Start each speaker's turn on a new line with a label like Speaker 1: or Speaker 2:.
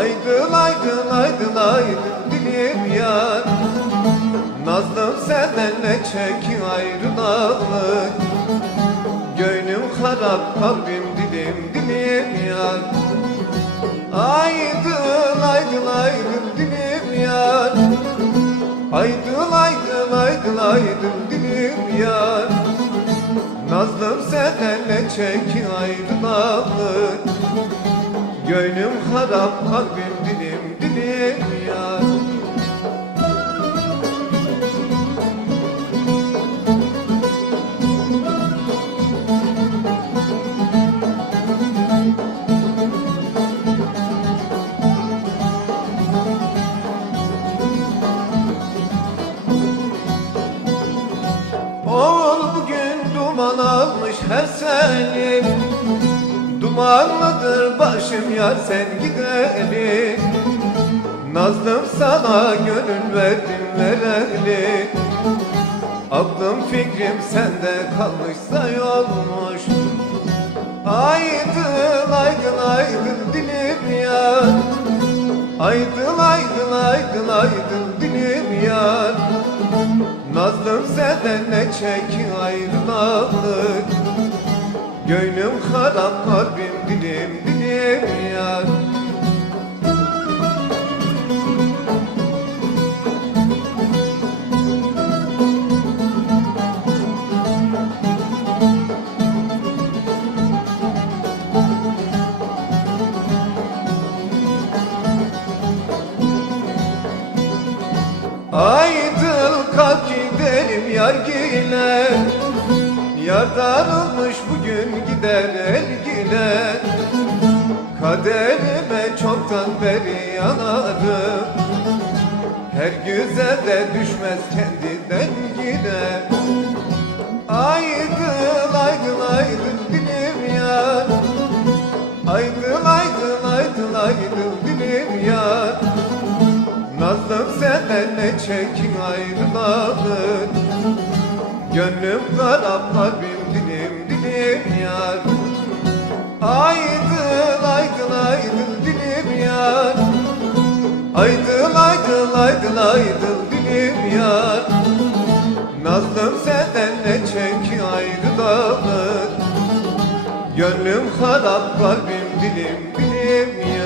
Speaker 1: Aydın aydın aydın aydın dilim yar. Nazlım senden ne çek ayrı dağlık Göynüm harap kalbim dilim dilim yar. Aydın aydın aydın dilim yar. Aydın aydın aydın aydın dilim yar. Nazlım senden ne çek ayrı dağlık Gönlüm harap kalbim dilim dilim yar. Bugün duman almış her senin Dumanlıdır başım yar sen gidelim Nazlım sana gönül verdim vereli. Aklım fikrim sende kalmışsa yolmuş Aydın aydın aydın dilim yar. Aydın aydın aydın aydın dilim yar. Nazlım senden ne çek ayrılık Gönlüm harap kalbim dilim dilim yar. Aydın kalk gidelim yar gile Yar darılmış bugün gider elgile Kaderime çoktan beri yanarım. Her güzelde düşmez kendinden gider Aydın aydın aydın dilim yar. Aydın aydın aydın aydın dilim yar. Nazlım senden ne çekin ayrılık Gönlüm kara kalbim dilim dilim yar. Aydın aydın aydın dilim yar. Aydın aydın aydın aydın dilim yar. Nazlım senden ne çekin ayrılık Gönlüm harap kalbim dilim dilim yar